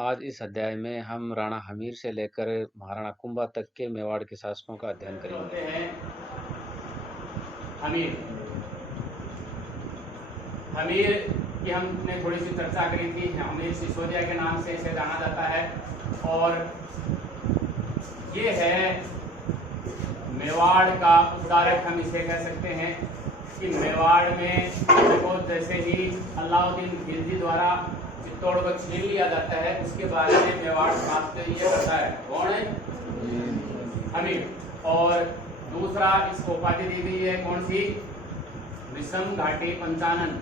आज इस अध्याय में हम राणा हमीर से लेकर महाराणा कुंभा तक के मेवाड़ के शासकों का अध्ययन होते करेंगे। हैं हमीर। हमीर की हमने थोड़ी सी चर्चा करी थी। हमीर सिसोदिया के नाम से इसे जाना जाता है और ये है मेवाड़ का उद्धारक, हम इसे कह सकते हैं कि मेवाड़ में देखो जैसे ही अलाउद्दीन खिलजी द्वारा चित्तौड़ को छीन लिया जाता है उसके बाद में मेवाड़ समाप्त ये करता है। कौन है? हमीर। और दूसरा इसको उपाधि दी गई है कौन सी? विषम घाटी पंचानन,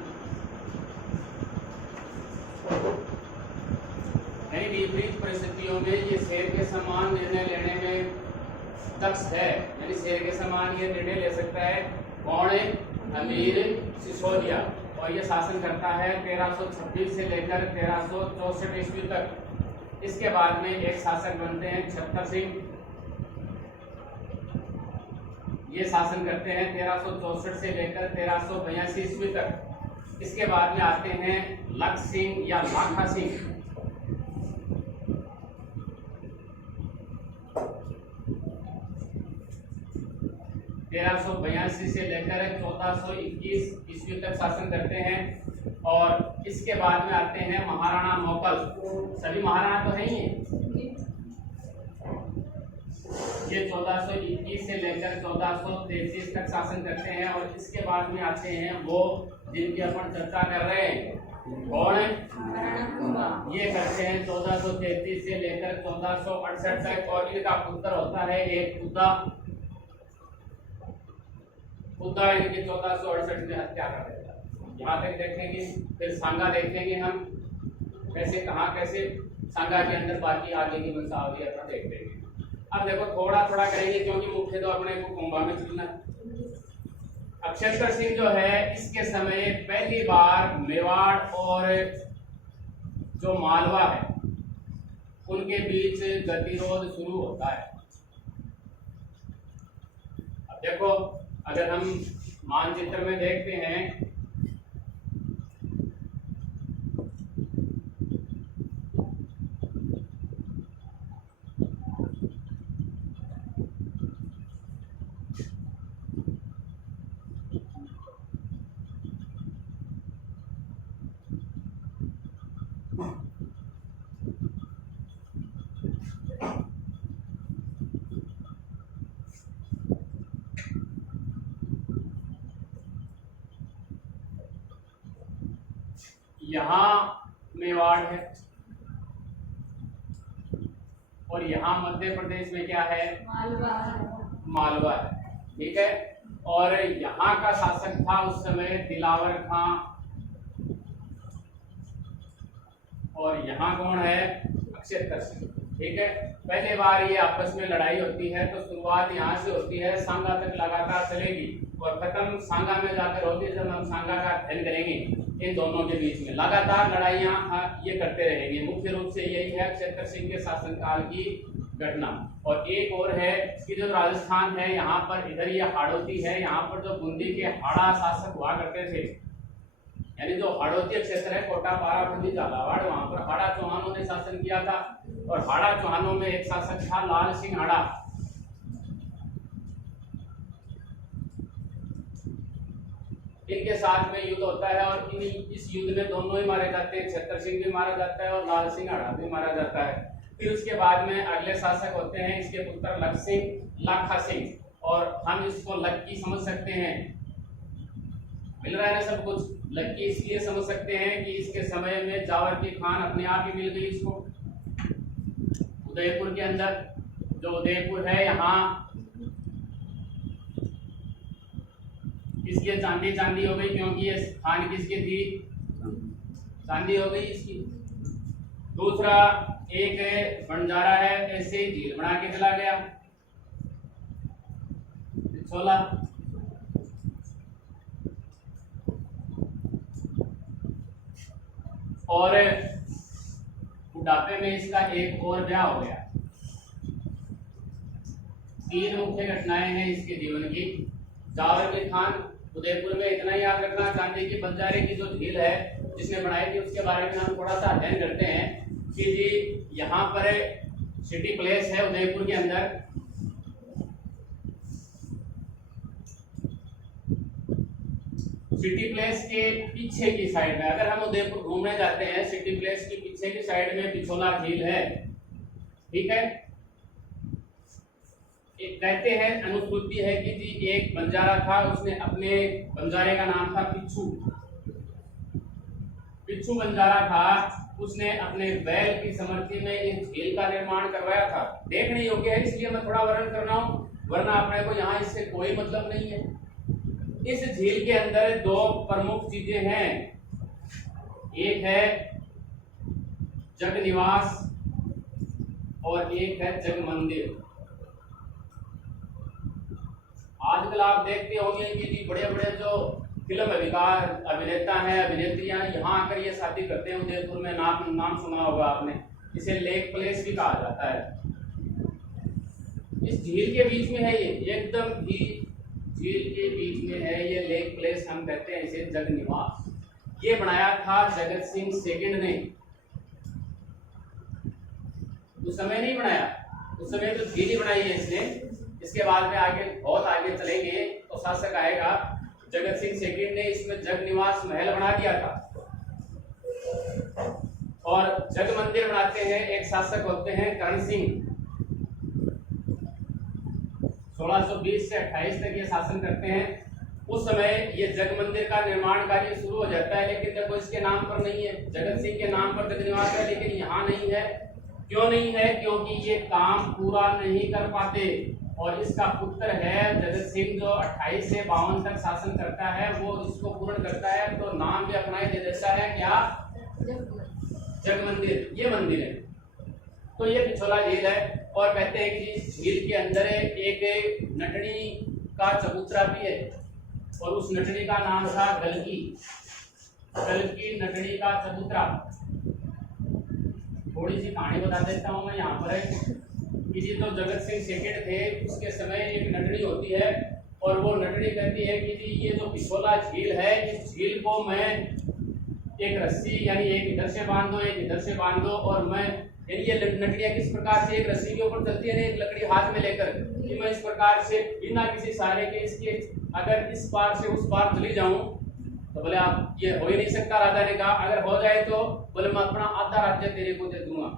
यानी विपरीत परिस्थितियों में ये शेर के समान निर्णय लेने में दक्ष है, यानी शेर के समान ये निर्णय ले सकता है। कौन है? हमीर सिसोदिया। और ये शासन करता है 1326 से लेकर 1364 ईस्वी तक। इसके बाद में एक शासक बनते हैं छत्तर सिंह, ये शासन करते हैं 1364 से लेकर 1382 ईस्वी तक। इसके बाद में आते हैं लख सिंह या लाखा सिंह, तेरह सौ बयासी से लेकर 1421 ईस्वी तक शासन करते हैं। और इसके बाद में आते हैं महाराणा मोकल। सभी महाराणा तो है ही हैं। ये 1421 से लेकर 1433 तक शासन करते हैं। और इसके बाद में आते हैं वो जिनकी अपन चर्चा कर रहे हैं। कौन है? ये करते हैं 1433 से लेकर 1468 तक। और इनका पुत्र होता है एक उद्दा इनकी 1468 में हत्या कर देता है। यहाँ तक देखेंगे, फिर सांगा देखेंगे हम कैसे कहाँ कैसे सांगा के अंदर बाकी आगे की वंशावली अपना देख लेंगे। अब देखो थोड़ा थोड़ा करेंगे क्योंकि मुख्य तो अपने को कुंभा में चलना है। अक्षेत्र सिंह जो है इसके समय पहली बार मेवाड़ और जो मालवा है उनके बीच गतिरोध शुरू होता है। अब देखो अगर हम मानचित्र में देखते हैं यहाँ मेवाड़ है और यहाँ मध्य प्रदेश में क्या है? मालवा है। ठीक है। और यहाँ का शासक था उस समय दिलावर खां। और यहाँ कौन है? अक्षेत्र सिंह। ठीक है। पहले बार ये आपस में लड़ाई होती है तो शुरुआत यहाँ से होती है, सांगा तक लगातार चलेगी और खत्म सांगा में जाकर होती है। जब हम सांगा का अध्ययन करेंगे इन दोनों के बीच में लगातार लड़ाइयाँ ये करते रहेंगे। मुख्य रूप से यही है अक्षेत्र सिंह के शासनकाल की घटना। और एक और है कि जो राजस्थान है यहाँ पर, इधर ये हाड़ौती है, यहाँ पर जो बूंदी के हाड़ा शासक हुआ करते थे, यानी जो हाड़ौती क्षेत्र है कोटा बाराबंदी झालावाड़, वहां पर हाड़ा चौहानों ने शासन किया था। और हाड़ा चौहानों में एक शासक था लाल सिंह हाड़ा। इनके साथ में युद्ध होता है और इस युद्ध में दोनों ही मारे जाते हैं। छत्र सिंह भी मारा जाता है और लाल सिंह हाड़ा भी मारा जाता है। फिर उसके बाद में अगले शासक होते हैं इसके पुत्र लख सिंह, लाखा सिंह। और हम इसको लक्की समझ सकते हैं, मिल रहा है ना सब कुछ। लक्की इसलिए समझ सकते हैं कि इसके समय में जावर की खान अपने आप ही मिल गई इसको उदयपुर के अंदर। जो उदयपुर है यहाँ इसकी चांदी चांदी हो गई क्योंकि ये खान किसकी थी? चांदी हो गई इसकी। दूसरा एक बंजारा है, ऐसे ही झील बना के चला गया 16। और बुढ़ापे में इसका एक और ब्याह हो गया। 3 मुख्य घटनाएं हैं इसके जीवन की। जावर के खान उदयपुर में, इतना याद रखना, चांदी की बंजारे की जो झील है जिसने बनाई थी उसके बारे में हम थोड़ा सा अध्ययन करते हैं कि जी यहाँ पर सिटी प्लेस है उदयपुर के अंदर, सिटी प्लेस के पीछे की साइड में, अगर हम उदयपुर घूमने जाते हैं, सिटी प्लेस के पीछे की साइड में पिछोला झील है, ठीक है। एक कहते हैं, अनुश्रुति है कि जी एक बंजारा था, उसने अपने बंजारे का नाम था पिच्छू, पिच्छू बंजारा था, उसने अपने बैल की समर्थी में इस झील का निर्माण करवाया था। देखने योग्य है, इसलिए मैं थोड़ा वर्णन कर रहा हूँ, वरना अपने को यहाँ इससे कोई मतलब नहीं है। इस झील के अंदर दो प्रमुख चीजें हैं, एक है जग निवास और एक है जग मंदिर। आजकल आप देखते होंगे कि जी बड़े बड़े जो फिल्म अभिनेता हैं, अभिनेत्रियां यहाँ आकर ये शादी करते हैं उदयपुर में, नाम सुना होगा आपने, इसे लेक प्लेस भी कहा जाता है। इस झील के बीच में है, ये एकदम ही झील के बीच में है ये लेक प्लेस, हम कहते हैं इसे जग निवास। ये बनाया था जगत सिंह सेकंड ने, उस समय नहीं बनाया, उस समय तो झील ही बनाई है इसने। इसके बाद में आगे बहुत आगे चलेंगे तो शासक आएगा, जगत सिंह सेकंड ने इसमें जग निवास महल बना दिया था। और जग मंदिर बनाते हैं एक शासक होते हैं करण सिंह, 1620 से 28 तक ये शासन करते हैं। उस समय ये जग मंदिर का निर्माण कार्य शुरू हो जाता है, लेकिन देखो इसके नाम पर नहीं है, जगत सिंह के नाम पर जग निवास है, लेकिन यहाँ नहीं है। क्यों नहीं है? क्योंकि ये काम पूरा नहीं कर पाते, और इसका पुत्र है जगत सिंह जो 28 से 52 तक शासन करता है, वो इसको पूर्ण करता है, तो नाम भी अपना ही दे देता है, क्या? जग मंदिर। ये मंदिर है। तो ये पिछोला झील है, और कहते हैं कि इस झील के अंदर एक नटनी का चबूतरा भी है, और उस नटनी का नाम था गलकी, गलकी नटनी का चबूतरा। थोड़ी सी कहानी बता देता हूँ मैं यहाँ पर, कि जी तो जगत सिंह सेकंड थे, उसके समय एक नटनी होती है, और वो नटनी कहती है कि जी ये जो पिछोला झील है, इस झील को मैं एक रस्सी, यानी एक इधर से बांध दो, एक इधर से बांध दो, और मैं, ये नटनियां किस प्रकार से एक रस्सी के ऊपर चलती है ना, एक लकड़ी हाथ में लेकर, कि मैं इस प्रकार से बिना किसी सहारे के इसके अगर इस पार से उस पार चली जाऊं, तो बोले आप, ये हो ही नहीं सकता। राजा ने कहा अगर हो जाए तो बोले मैं अपना आधा राज्य तेरे को दे दूंगा।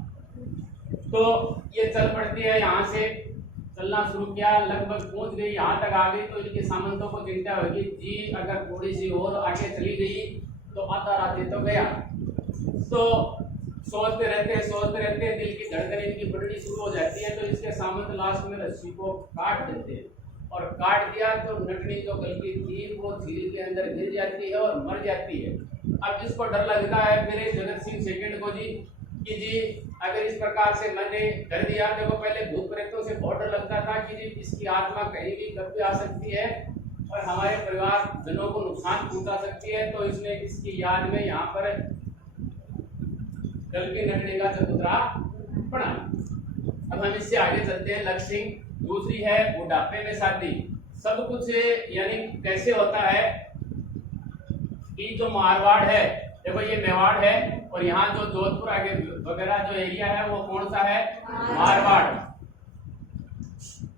तो ये चल पड़ती है, यहाँ से चलना शुरू किया, लगभग पहुंच गई, यहाँ तक आ गई, तो इनके सामंतों को चिंता होगी, जी अगर थोड़ी सी और आगे चली गई तो आधा राज्य तो गया। तो सोचते रहते हैं, दिल की धड़कन इनकी बढ़नी शुरू हो जाती है, तो इसके सामंत लास्ट में रस्सी को काट देते हैं, और काट दिया तो नटनी जो गलती थी वो झील के अंदर गिर जाती है और मर जाती है। अब इसको डर लगता है फिर जगत सिंह सेकंड को, जी कि जी अगर इस प्रकार से मैंने कर दिया, देखो पहले भूत प्रेतों से बहुत डर लगता था कि जी इसकी आत्मा कहीं भी कभी आ सकती है और हमारे परिवार जनों को नुकसान पहुंचा सकती है, तो इसने इसकी याद में यहाँ पर गलकी नटनी का चबूतरा बना। अब हम इससे आगे चलते हैं। लक्ष्य सिंह दूसरी है बुढ़ापे में शादी। सब कुछ यानी कैसे होता है कि जो मारवाड़ है, देखो ये मेवाड़ है, और यहाँ जो जोधपुर आगे वगैरह जो एरिया है वो कौन सा है? मारवाड़।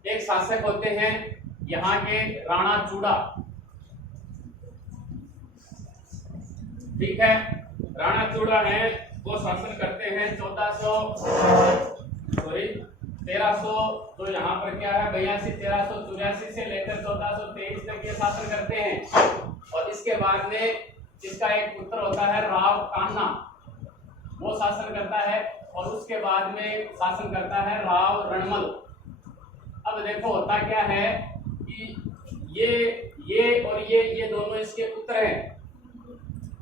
एक शासक होते हैं यहाँ के राणा चूड़ा, ठीक है, राणा चूड़ा है, वो शासन करते हैं 1300 तो यहाँ पर क्या है 1384 से लेकर 1423 तक ये शासन करते हैं। और इसके बाद में इसका एक पुत्र होता है राव कान्हा, वो शासन करता है, और उसके बाद में शासन करता है राव रणमल। अब देखो होता क्या है कि ये और ये दोनों इसके पुत्र हैं,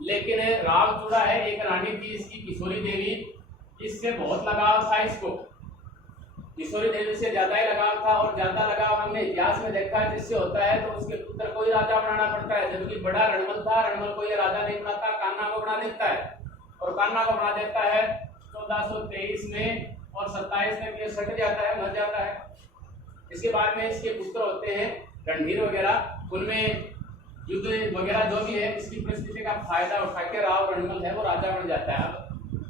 लेकिन राव चूड़ा है, एक रानी थी इसकी किशोरी देवी, इससे बहुत लगाव था इसको, किशोरी देवी से ज्यादा ही लगाव था, और ज्यादा लगाव हमने इतिहास में देखा है जिससे होता है तो उसके पुत्र को ही राजा बनाना पड़ता है। जबकि बड़ा रणमल था, रणमल को ये राजा नहीं बनाता, कान्हा को बना देता है, और कान्हा को बना देता है 1423 में, और 27 में ये सट जाता है, मर जाता है। इसके बाद में इसके पुत्र होते हैं रणधीर वगैरह, उनमें युद्ध वगैरह जो भी है, इसकी परिस्थिति का फायदा उठा के राव रणमल है वो राजा बन जाता है।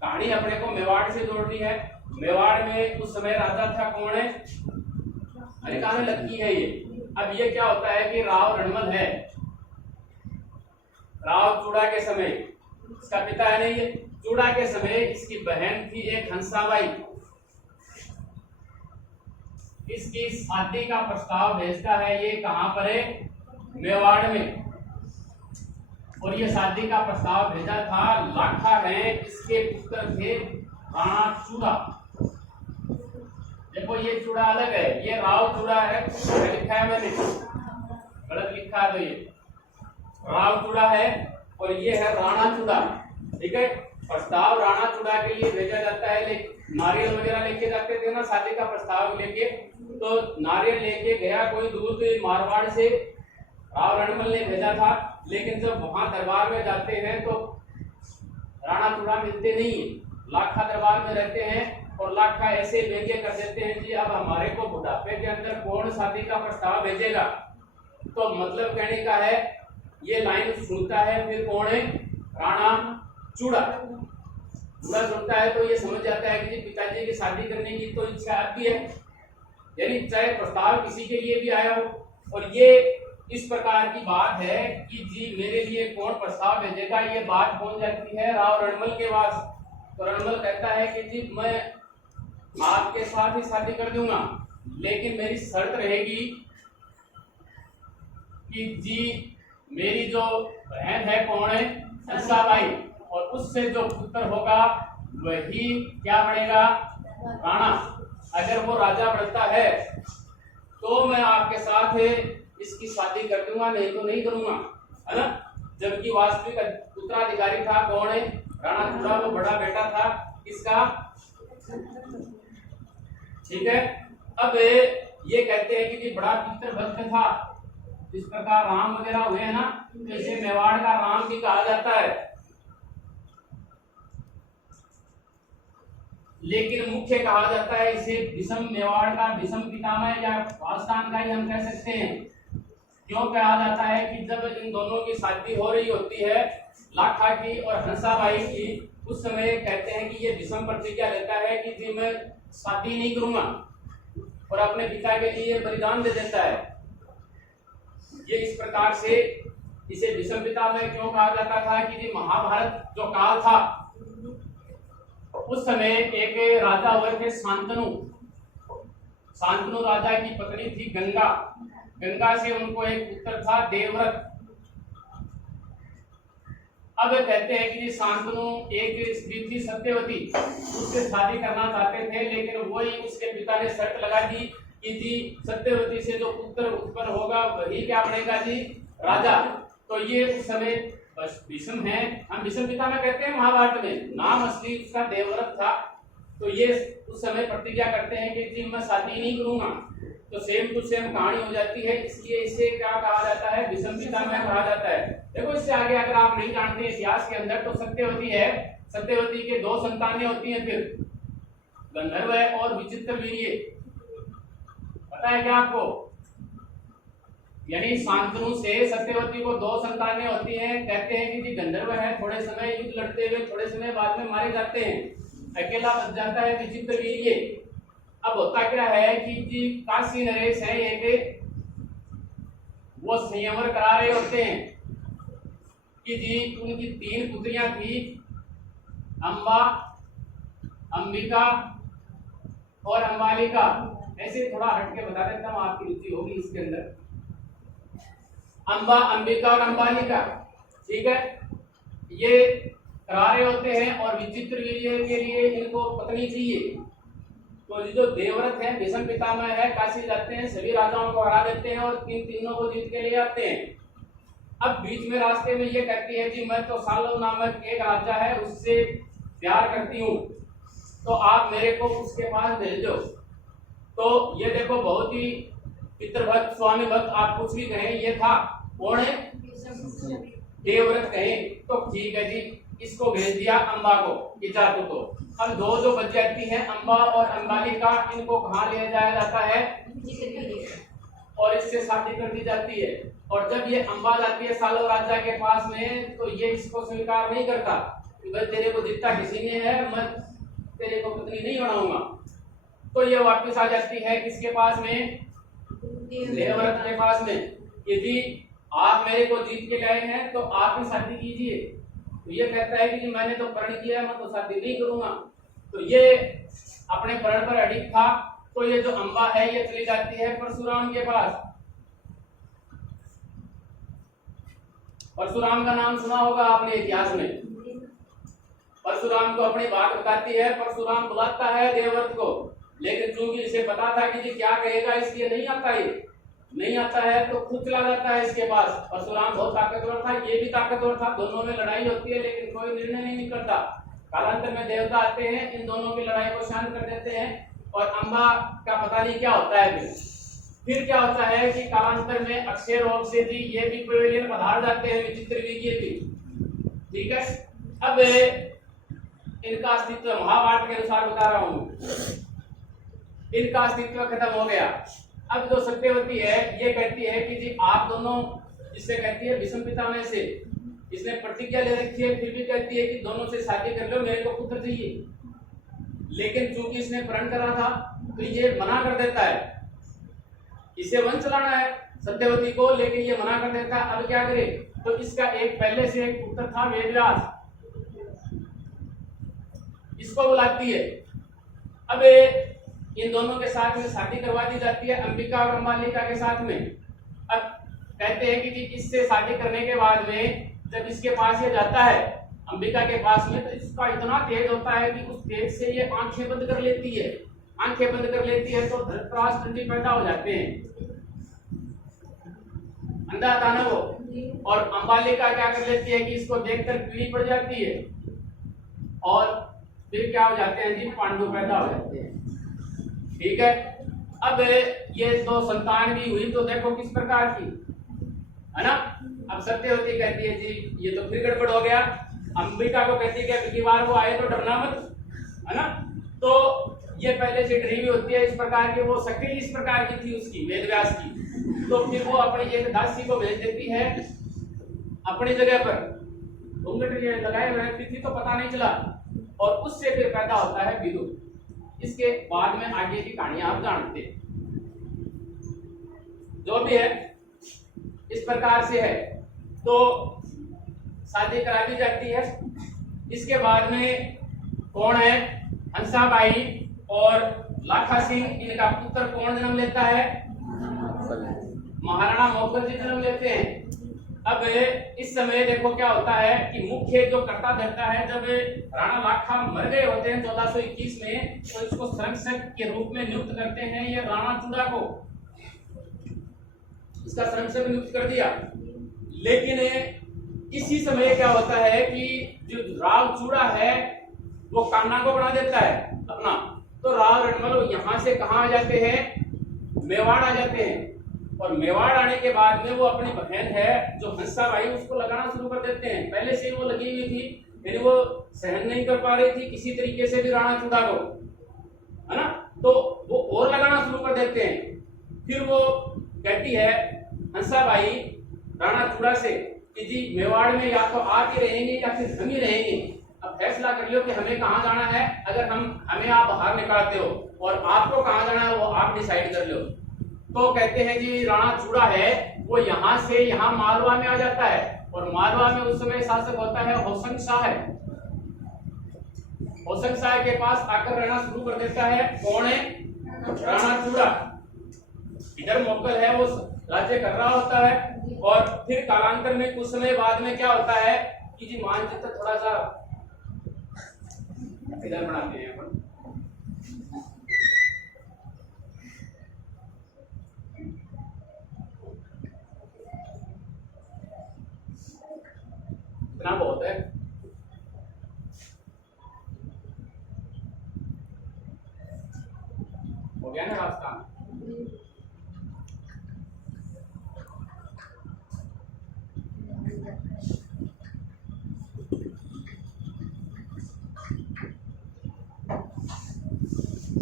कहानी अपने को मेवाड़ से जोड़नी है। मेवाड़ में उस समय राजा था कौन है? अरे कहां में लक्की है ये। अब ये क्या होता है कि राव रणमल है, राव चूड़ा के समय, इसका पिता है नहीं, ये चूड़ा के समय इसकी बहन थी एक हंसाबाई, इसकी शादी का प्रस्ताव भेजता है। ये कहां पर है? मेवाड़ में। और ये शादी का प्रस्ताव भेजा था, लाखा है इसके पुत्र थे राणा चूड़ा। देखो ये चूड़ा अलग है, ये राव चूड़ा है, लिखा है मैंने, गलत लिखा है तो ये राव चूड़ा है और ये है राणा चूड़ा। ठीक है, प्रस्ताव राणा चूड़ा के लिए भेजा जाता है, लेकिन नारियल वगैरह लेके जाते थे ना शादी का प्रस्ताव लेके, तो नारियल लेके गया कोई दूध मारवाड़ से, राव रणमल ने भेजा था। लेकिन जब वहां दरबार में जाते हैं तो राणा चूड़ा मिलते नहीं है, लाखा दरबार में रहते हैं और लाखा ऐसे व्यंग्य कर देते हैं जी अब हमारे को बुढ़ापे के अंदर कौन शादी का प्रस्ताव भेजेगा। तो मतलब कहने का है, ये लाइन सुनता है फिर कौन है? राणा चूड़ा। चूड़ा सुनता है तो ये समझ जाता है कि पिताजी की शादी करने की तो इच्छा आती है, यानी चाहे प्रस्ताव किसी के लिए भी आया हो। और ये इस प्रकार की बात है कि जी मेरे लिए कौन प्रस्ताव भेजेगा, ये बात पहुंच जाती है राव रणमल के पास। तो रणमल कहता है कि जी मैं आपके साथ ही शादी कर दूंगा, लेकिन मेरी शर्त रहेगी कि जी मेरी जो बहन है कौन है? हंसाबाई, और उससे जो पुत्र होगा वही क्या बनेगा? राणा। अगर वो राजा बनता है तो मैं आपके साथ इसकी शादी कर दूंगा, नहीं तो नहीं करूंगा, है ना। जबकि वास्तविक उत्तराधिकारी था कौन है? राणा चूड़ा, वो बड़ा बेटा था किसका? ठीक है। अब ये कहते हैं कि बड़ा पितृभक्त था, इस प्रकार राम वगैरह हुए हैं ना, तो इसे मेवाड़ का राम भी कहा जाता है। लेकिन मुख्य कहा जाता है इसे विषम, मेवाड़ का विषम पितामह या पाषाण का ही हम कह सकते हैं। क्यों कहा जाता है कि जब इन दोनों की शादी हो रही होती है, लाखा की और हंसाबाई की, उस समय कहते हैं कि ये विषम प्रतिज्ञा लेता है कि जी मैं शादी नहीं करूंगा और अपने पिता के लिए बलिदान दे देता है। ये इस प्रकार से इसे विषम पितामह क्यों कहा जाता था कि जी महाभारत जो काल था उस समय एक राजा हुए थे शांतनु। शांतनु राजा की पत्नी थी गंगा, गंगा से उनको एक पुत्र था देवव्रत। अब कहते हैं कि शांतनु एक स्त्री थी सत्यवती, उससे शादी करना चाहते थे, लेकिन वही उसके पिता ने शर्त लगा दी कि जी सत्यवती से जो पुत्र उत्पन्न होगा वही क्या बनेगा जी? राजा। तो ये उस समय बस विषम है, हम विषम पितामह कहते हैं महाभारत में, नाम असली उसका देवव्रत था। तो ये उस समय प्रतिज्ञा करते हैं कि जी मैं शादी नहीं करूंगा, तो सेम टू सेम कहानी हो जाती है, इसलिए इसे क्या कहा जाता है? विषम पितामह कहा जाता है। देखो इससे आगे अगर आप नहीं जानते इतिहास के अंदर, तो सत्यवती है, सत्यवती के दो संतानें होती हैं, फिर गंधर्व है और विचित्रवीर्य। पता है क्या आपको? यानी शांतनु से सत्यवती को दो संतानें होती हैं। कहते हैं कि जी गंधर्व है, थोड़े समय युद्ध लड़ते हुए थोड़े समय बाद में मारे जाते हैं, अकेला बच जाता है विचित्रवीर्य। अब होता क्या है कि जी काशी नरेश है एक, वो संयमर करा रहे होते हैं कि जी उनकी तीन पुत्रियां थी, अंबा, अंबिका और अंबालिका। ऐसे थोड़ा हटके बता देता हूं, आपकी रुचि होगी इसके अंदर। अंबा, अंबिका और अंबालिका, ठीक है, ये करा रहे होते हैं और विचित्रवीर्य के लिए इनको पत्नी चाहिए। तो जो देवव्रत है, भीष्म पितामह है, काशी जाते हैं, सभी राजाओं को हरा देते हैं और तीनों को जीत के ले आते हैं। अब बीच में रास्ते में ये कहती है कि मैं तो सालो नामक एक राजा है उससे प्यार करती हूँ, तो आप मेरे को उसके पास भेज दो। तो ये देखो बहुत ही पितृभक्त स्वामी भक्त आप कुछ भी कहें, ये था कौन है? देवव्रत कहें तो ठीक है जी, इसको भेज दिया अंबा को, इजातु को। अब दो जो बच जाती हैं अंबा और अंबालिका, इनको कहाँ ले जाया जाता है? और इससे शादी कर दी जाती है। और जब ये अंबा जाती है सालो राजा के पास में, तो ये इसको स्वीकार नहीं करता, कि भाई तेरे को जितना किसी ने है मैं तेरे को पत्नी नहीं बनाऊंगा, तो ये वापस आ जाती है किसके पास में, देवव्रत के पास में। यदि आप मेरे को जीत के लाए हैं तो आप ही शादी कीजिए, तो ये कहता है कि जी मैंने तो प्रण किया है, मैं तो शादी नहीं करूंगा। तो ये अपने प्रण पर अडिग था। तो ये जो अंबा है ये चली जाती है परशुराम के पास। परशुराम का नाम सुना होगा आपने इतिहास में। परशुराम को अपनी बात बताती है, परशुराम बुलाता है देवव्रत को, लेकिन चूंकि इसे पता था कि जी क्या कहेगा इसलिए नहीं आता, ये नहीं आता है तो खुद चला जाता है इसके पास। परशुराम बहुत ताकतवर था, ये भी ताकतवर था, दोनों में लड़ाई होती है लेकिन कोई निर्णय नहीं निकलता। कालांतर में देवता आते हैं, इन दोनों की लड़ाई को शांत कर देते हैं और अंबा का पता नहीं क्या होता है। फिर क्या होता है कि कालांतर में अक्षय और अक्षय जी ये भी पवेलियन पधार जाते हैं, विचित्र विजय भी, ठीक है। अब इनका अस्तित्व महाभारत के अनुसार बता रहा हूं, इनका अस्तित्व खत्म हो गया। अब जो सत्यवती है ये कहती है कि जी आप दोनों, जिससे कहती है भीष्म पितामह से, इसने प्रतिज्ञा ले रखी है, फिर भी कहती है कि दोनों से शादी कर लो, मेरे को पुत्र चाहिए। लेकिन चूंकि इसने प्रण करा था तो ये मना कर देता है, इसे वंश चलाना है सत्यवती को, लेकिन ये मना कर देता है। अब क्या करे, तो इसका एक पहले से एक पुत्र था वेदव्यास, इसको बुलाती है। अब इन दोनों के साथ में शादी करवा दी जाती है, अंबिका और अंबालिका के साथ में। अब कहते हैं कि जी इससे शादी करने के बाद में जब इसके पास ये जाता है अंबिका के पास में, तो इसका इतना तेज होता है कि उस तेज से ये आंखें बंद कर लेती है, आंखें बंद कर लेती है तो धृतराष्ट्र जी पैदा हो जाते हैं, अंधा था ना वो। और अंबालिका क्या कर लेती है कि इसको देखकर पीड़ी पड़ जाती है और फिर क्या हो जाते हैं जी, पांडु पैदा हो जाते हैं, ठीक है। अब ये दो संतान भी हुई तो देखो किस प्रकार की, है ना। अब सत्यवती कहती है जी ये तो फिर गड़बड़ हो गया। अंबिका को कहती है कि अगली बार वो आए तो डरना मत, है ना। तो ये पहले से डरी हुई होती है इस प्रकार की, वो शक्ति इस प्रकार की थी उसकी वेदव्यास की। तो फिर वो अपनी एक दासी को भेज देती है अपनी जगह पर, घूंघट ये लगाए रहती थी तो पता नहीं चला, और उससे फिर पैदा होता है विदुर। इसके बाद में आगे की कहानी आप जानते हैं, जो भी है इस प्रकार से है। तो शादी करा दी जाती है। इसके बाद में कौन है, हंसाबाई और लाखा सिंह, इनका पुत्र कौन जन्म लेता है, महाराणा मोगल जी जन्म लेते हैं। अब इस समय देखो क्या होता है कि मुख्य जो कर्ता धरता है, जब राणा लाखा मर गए होते हैं 1421 में, तो इसको संरक्षक के रूप में नियुक्त करते हैं ये राणा चूड़ा को, इसका संरक्षक नियुक्त कर दिया। लेकिन इसी समय क्या होता है कि जो राव चूड़ा है वो कान्हा को बना देता है अपना। तो राव रणमल यहाँ से कहाँ आ जाते हैं, मेवाड़ आ जाते हैं। और मेवाड़ आने के बाद में वो अपनी बहन है जो हंसाबाई, उसको लगाना शुरू कर देते हैं। पहले से वो लगी हुई थी, यानी वो सहन नहीं कर पा रही थी किसी तरीके से भी राणा चूड़ा को, है ना। तो वो और लगाना शुरू कर देते हैं। फिर वो कहती है हंसाबाई राणा चूड़ा से कि जी मेवाड़ में या तो आप ही रहेंगे या फिर हम ही रहेंगे, अब फैसला कर लो कि हमें कहाँ जाना है। अगर हमें आप बाहर निकालते हो और आपको कहाँ जाना है वो आप डिसाइड कर लो। तो कहते हैं जी राणा चूड़ा है वो यहाँ से यहाँ मालवा में आ जाता है, और मालवा में उस समय शासक होता है होशंग शाह है। होशंग शाह के पास आकर रहना शुरू कर देता है। कौन है, राणा चूड़ा। इधर मोगल है वो राज्य कर रहा होता है। और फिर कालांतर में कुछ समय बाद में क्या होता है कि जी मानचित्र थोड़ा सा इधर बनाते हैं अपन। इतना बहुत है। हो गया ना रास्ता।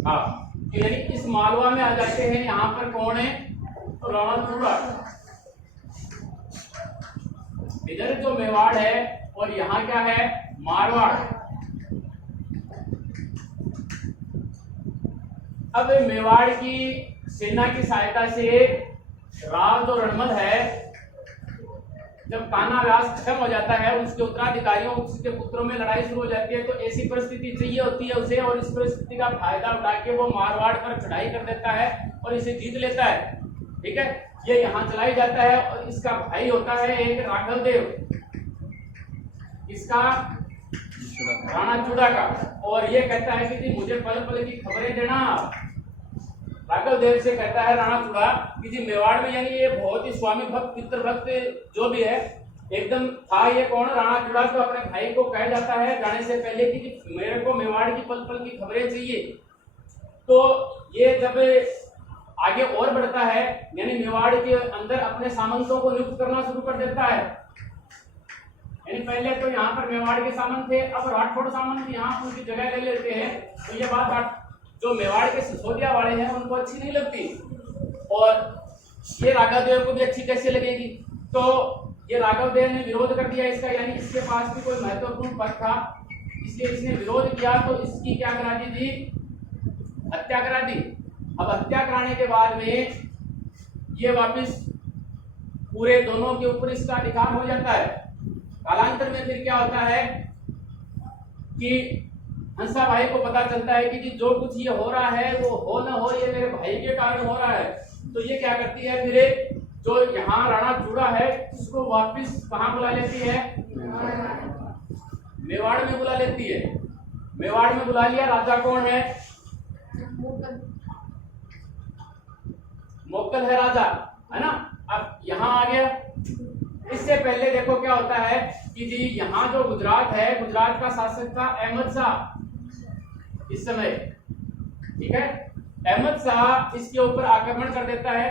हाँ, यानी इस मालवा में आ जाते हैं। यहाँ पर कौन है, तो राणा चूड़ा। इधर जो मेवाड़ है और यहाँ क्या है मारवाड़। अब मेवाड़ की सेना की सहायता से राज जो रणमल है, जब कान्हा व्यास खत्म हो जाता है, उसके उत्तराधिकारियों उसके पुत्रों में लड़ाई शुरू हो जाती है, तो ऐसी परिस्थिति चाहिए होती है उसे, और इस परिस्थिति का फायदा उठा के वो मारवाड़ पर चढ़ाई कर देता है और इसे जीत लेता है। ठीक है, ये यहाँ चलाई जाता है और इसका भाई होता है एक राघव देव, इसका राणा चूड़ा का, और ये कहता है कि जी मुझे पल पल की खबरें देना। राघव देव से कहता है राणा चूड़ा कि जी मेवाड़ में यानी ये बहुत ही स्वामी भक्त पितृ भक्त जो भी है एकदम था, ये कौन राणा चूड़ा, तो अपने भाई को कह जाता है जाने से पहले कि जी मेरे को मेवाड़ की पल पल की खबरें चाहिए। तो ये जब आगे और बढ़ता है, यानी मेवाड़ के अंदर अपने सामंतों को नियुक्त करना शुरू कर देता है। यानी पहले तो यहाँ पर मेवाड़ के सामंत थे, अब राठौड़ सामंत यहाँ उनकी जगह ले लेते हैं। तो ये बात जो मेवाड़ के सिसोदिया वाले हैं उनको अच्छी नहीं लगती, और ये राघव देव को भी अच्छी कैसे लगेगी। तो ये राघव देव ने विरोध कर दिया इसका, यानी इसके पास भी कोई महत्वपूर्ण पद था, इसलिए इसने विरोध किया, तो इसकी क्या करा दी थी, हत्या करा दी। अब हत्या कराने के बाद में ये वापिस पूरे दोनों के ऊपर इसका अधिकार हो जाता है। कालांतर में फिर क्या होता है कि हंसा भाई को पता चलता है कि जो कुछ ये हो रहा है वो हो न हो, ये मेरे भाई के कारण हो रहा है। तो ये क्या करती है, फिर जो यहाँ राणा चूड़ा है उसको वापिस कहाँ बुला लेती है, मेवाड़ में बुला लेती है। मेवाड़ में बुला लिया, राजा कौन है, मोक्कल है राजा, है ना। अब यहाँ आ गया, इससे पहले देखो क्या होता है कि जी यहाँ जो गुजरात है, गुजरात का शासक था अहमद शाह इस समय। ठीक है, अहमद शाह इसके ऊपर आक्रमण कर देता है,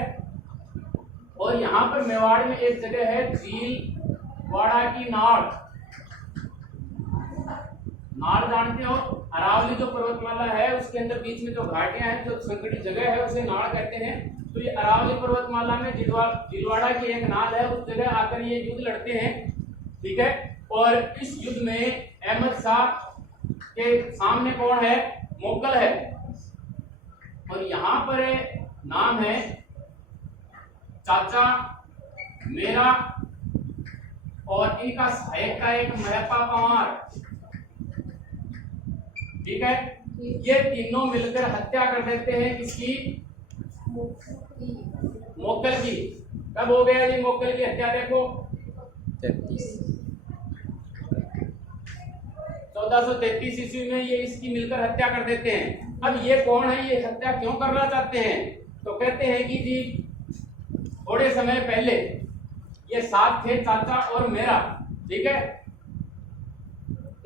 और यहाँ पर मेवाड़ में एक जगह है झीलवाड़ा की नाड़। नाड़ जानते हो, अरावली जो पर्वतमाला है उसके अंदर बीच में जो घाटियां हैं, जो संकटी जगह है उसे नाड़ कहते हैं। तो ये अरावली पर्वतमाला में झीलवाड़ा की एक नाल है, उस जगह आकर ये युद्ध लड़ते हैं। ठीक है, और इस युद्ध में अहमद शाह के सामने कौन है, मोगल है, और यहाँ पर नाम है चाचा मेरा और इनका सहायक का एक महपा पंवार। ठीक है, ये तीनों मिलकर हत्या कर देते हैं किसकी, मोगल की। कब हो गया जी मोगल की हत्या, देखो 1433 ईस्वी में ये इसकी मिलकर हत्या कर देते हैं। अब ये कौन है, ये हत्या क्यों करना चाहते हैं, तो कहते हैं कि जी थोड़े समय पहले ये साथ थे चाचा और मेरा। ठीक है,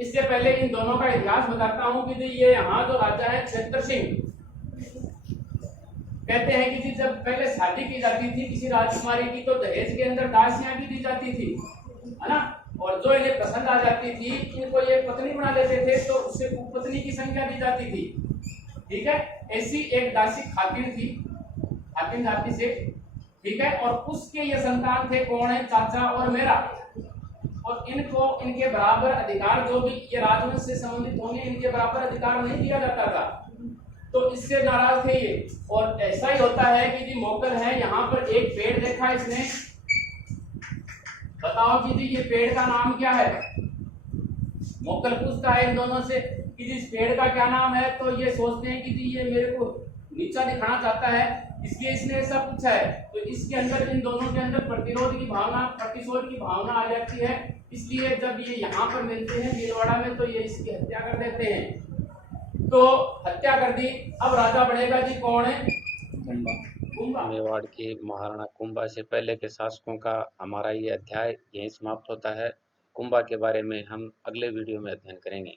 इससे पहले इन दोनों का इतिहास बताता हूं कि जी ये यहाँ जो राजा है क्षेत्र सिंह, कहते हैं कि जी जब पहले शादी की जाती थी किसी राजकुमारी की, तो दहेज के अंदर दासियां भी दी जाती थी, है ना, और जो इन्हें पसंद आ जाती थी इनको ये पत्नी बना लेते थे, तो उससे पत्नी की संख्या दी जाती थी। ठीक है, ऐसी एक दासी खातिन थी, खातिन जाति से। ठीक है, और उसके ये संतान थे कौन है, चाचा और मेरा, और इनको इनके बराबर अधिकार, जो भी ये राजवंश से संबंधित होंगे, इनके बराबर अधिकार नहीं दिया जाता था। तो इससे नाराज थे ये, और ऐसा ही होता है कि जी मोगल है, यहाँ पर एक पेड़ देखा इसने, बताओ कि जी ये पेड़ का नाम क्या है। मोगल पूछता है इन दोनों से कि जी इस पेड़ का क्या नाम है, तो ये सोचते हैं कि जी ये मेरे को नीचा दिखाना चाहता है, इसलिए इसने ऐसा पूछा है। तो इसके अंदर इन दोनों के अंदर प्रतिरोध की भावना, प्रतिशोध की भावना आ जाती है, इसलिए जब ये यहाँ पर मिलते हैं भीलवाड़ा में, तो ये इसकी हत्या कर देते हैं। तो हत्या कर दी, अब राजा बढ़ेगा जी कौन है, कुंभा। मेवाड़ की महाराणा कुंभा से पहले के शासकों का हमारा ये अध्याय यहीं समाप्त होता है। कुंभा के बारे में हम अगले वीडियो में अध्ययन करेंगे।